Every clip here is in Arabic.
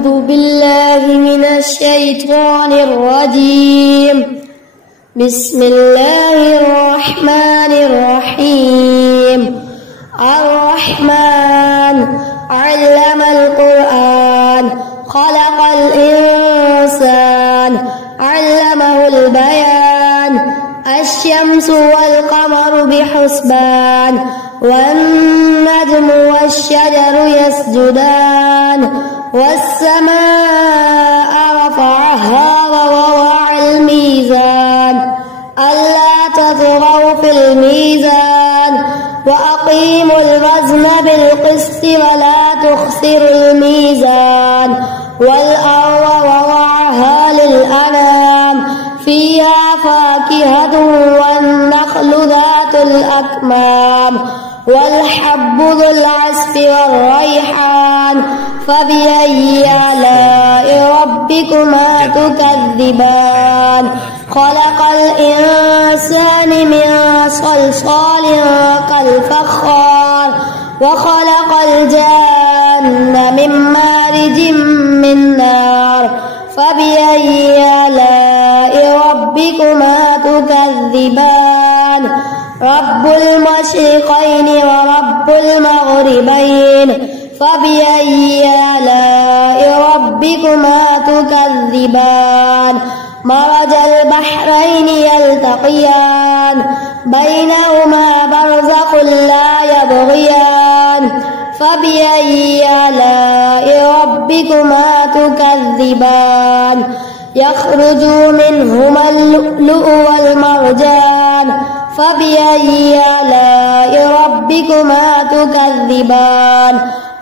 أعوذ بالله من الشيطان الرجيم. بسم الله الرحمن الرحيم. الرحمن علم القرآن خلق الإنسان علمه البيان. الشمس والقمر بحسبان والنجم والشجر يسجدان. والسماء رفعها ووضع الميزان ألا تطغوا في الميزان وأقيموا الوزن بالقسط ولا تخسروا الميزان. والأرض وضعها للأنام فيها فاكهة والنخل ذات الأكمام والحب ذو العصف والريحان. فبأي آلاء ربكما تكذبان؟ خلق الإنسان من صلصال كالفخار وخلق الجن من مارج من نار. فبأي آلاء ربكما تكذبان؟ رب المشرقين ورب المغربين. فبأي آلاء ربكما تكذبان؟ مرج البحرين يلتقيان بينهما برزخ لا يبغيان. فبأي آلاء ربكما تكذبان؟ يخرج منهما اللؤلؤ والمرجان. فبأي آلاء ربكما تكذبان؟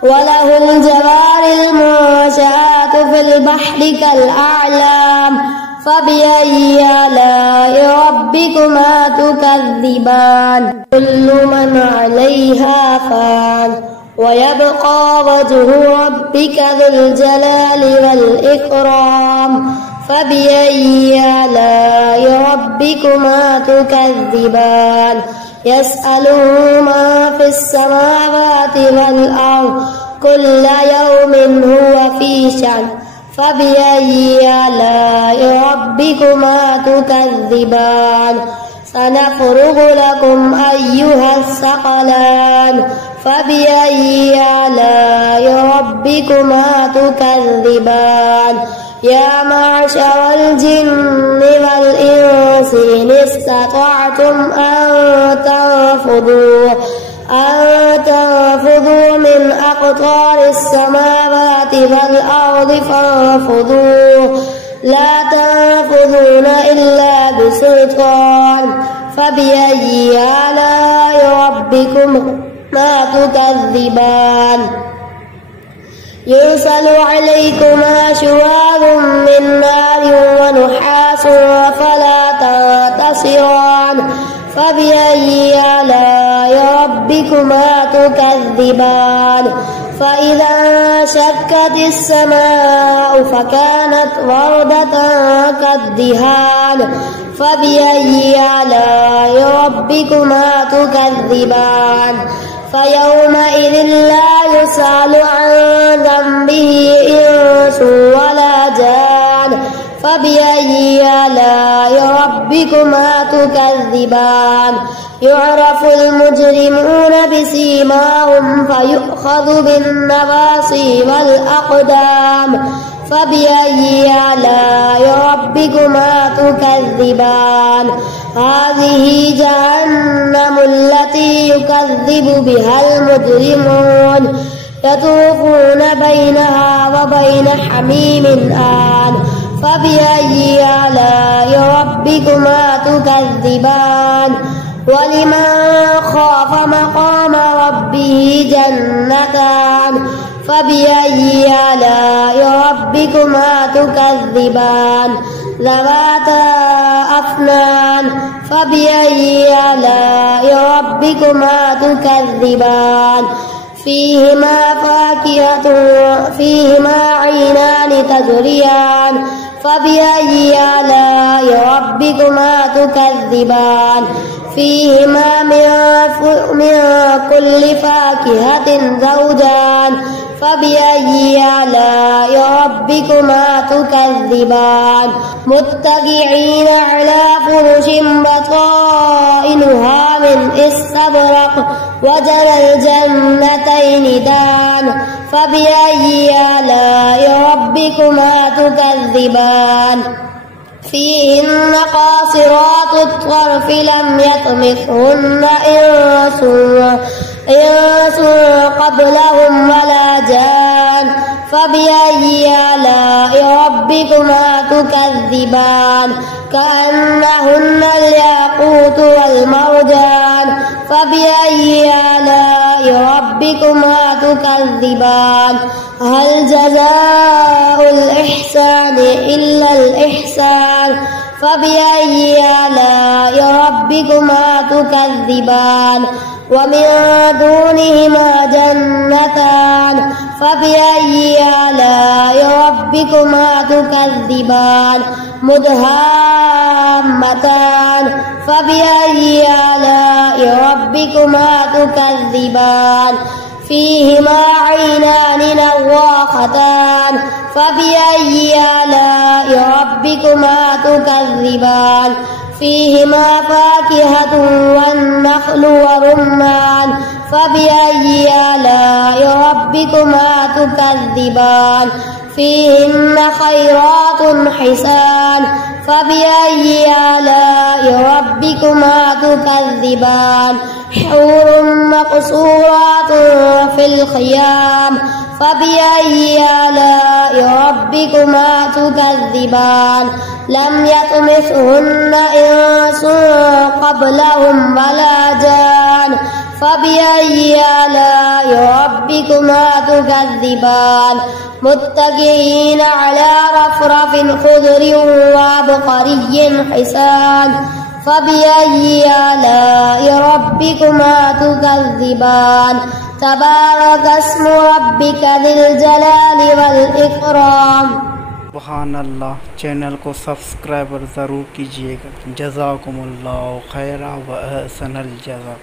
وله الجوار المنشآت في البحر كالأعلام. فبأي آلاء ربكما تكذبان؟ كل من عليها فان ويبقى وجه ربك ذو الجلال والإكرام. فبأي آلاء ربكما تكذبان؟ يسأله من في السماوات والأرض كل يوم هو في شأن. فبأي آلاء ربكما تكذبان؟ سنفرغ لكم أيها الثقلان. فبأي آلاء ربكما تكذبان؟ يا معشر الجن والإنس إن استطعتم أن تنفذوا من أقطار السماوات والأرض فانفذوا لا تنفذون إلا بسلطان. فبأي آلاء ربكما تكذبان؟ يرسل عليكما شواظ من نار ونحاس فلا تنتصران. فبأي آلاء ربكما تكذبان؟ فإذا انشقت السماء فكانت وردة كالدهان. فبأي آلاء ربكما تكذبان؟ فيومئذ ربنا يسأل عن ذنبه إنس ولا جان فبأي آلاء ربكما تكذبان يعرف المجرمون بسيماهم فيؤخذ بالنواصي والأقدام فبأي آلاء ربكما تكذبان هذه جهنم التي يكذب بها المجرمون يطوفون بينها وبين حميم آن فبأي آلاء ربكما تكذبان ولمن خاف مقام ربه جنتان فبأي آلاء ربكما تكذبان ذواتا أفنان فبأي آلاء ربكما تكذبان فيهما عينان تجريان فبأي آلاء ربكما تكذبان فيهما من كل فاكهة زوجان فبأي آلاء ربكما تكذبان متكئين على فرش بطائنها من استبرق وجنى الجنتين دان فبأي آلاء ربكما تكذبان فيهن قاصرات الطرف لم يطمثهن إنس قبلهم ولا جان فبأي آلاء ربكما تكذبان كأنهن الياقوت والمرجان فبأي آلاء ربكما تكذبان هل جزاء الإحسان إلا الإحسان فبأي آلاء ربكما تكذبان ومن دونهما جنتان فبأي آلاء ربكما تكذبان مدهامتان فبأي آلاء ربكما تكذبان فيهما عينان نضاختان فبأي آلاء ربكما تكذبان فيهما فاكهة والنخل ورمان فبأي آلاء ربكما تكذبان فيهن خيرات حسان فبأي آلاء ربكما تكذبان حور مقصورات في الخيام فبأي آلاء ربكما تكذبان لم يطمثهن إنس قبلهم ولا جان فبأي آلاء ربكما تكذبان متكئين على رفرف خضر وعبقري حسان فبأي آلاء ربكما تكذبان تبارك اسم ربك ذي الجلال والإكرام। सुभान अल्लाह। चैनल को सब्सक्राइब ज़रूर कीजिएगा। जज़ाकुमुल्लाह खैरा व अहसनल जज़ा।